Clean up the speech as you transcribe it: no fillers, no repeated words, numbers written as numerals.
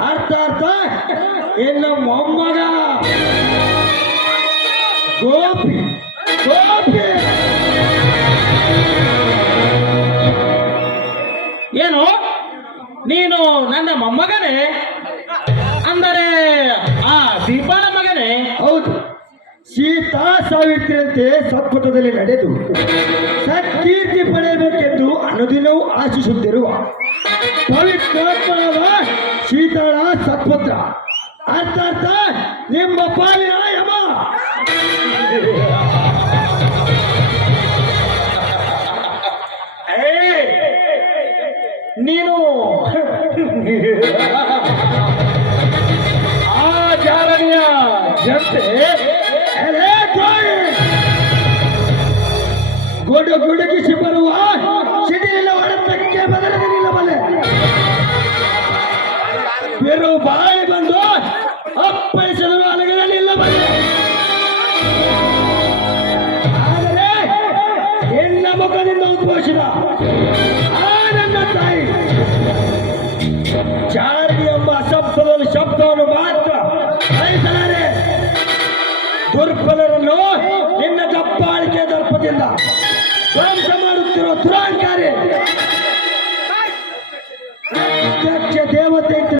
ಅರ್ಥ ಅರ್ಥ ಇನ್ನು ಮೊಮ್ಮಗ ಗೋಪಿ ಗೋಪಿ ಏನು ನೀನು ನನ್ನ ಮೊಮ್ಮಗನೇ? ಅಂದರೆ ಆ ದೀಪನ ಮಗನೇ? ಹೌದು. ಸೀತಾ ಸಾವಿತ್ರಿಯಂತೆ ಸತ್ಪಥದಲ್ಲಿ ನಡೆದು ಸತ್ಕೀರ್ತಿ ಪಡೆಯಬೇಕೆಂದು ಅನುದಿನವೂ ಆಶಿಸುತ್ತಿರುವ ಪವಿತ್ರಾತ್ಮನಾದ ಸೀತಾಳ ಸತ್ಪುತ್ರ ಅರ್ಥಾರ್ಥ ನಿಮ್ಮ ಪಾಲಿನ ಯಮ. ನೀನು ಆ ಜಾರಣಿಯ ಜೊತೆ ಗುಡುಗಿಸಿ ಬರುವ ಸಿಡಿಲಿನ ಹೊಡೆತಕ್ಕೆ ಬದಲದೆ ನಿಲ್ಲಬಲ್ಲೆ. ಬಿರು ಬಾಯಿ ಬಂದು ಅಪ್ಪಳಿಸಲು ಅಲಗದೆ ನಿಲ್ಲಬಲ್ಲೆ. ಆದರೆ ಹೆಣ್ಣ ಮುಖದಿಂದ ಉದ್ಘೋಷಿತ ಆ ನನ್ನ ತಾಯಿ ಚಾರಿ ಎಂಬ ಶಬ್ದವನ್ನು ಮಾತ್ರ ಬಯಸಲಾರೆ. ದುರ್ಬಲರನ್ನು ನಿನ್ನ ದಪ್ಪಾಳಿಕೆ ದರ್ಪದಿಂದ ಧ್ವಂಸ ಮಾಡುತ್ತಿರುವ ದುರಾಂಕಾರಿ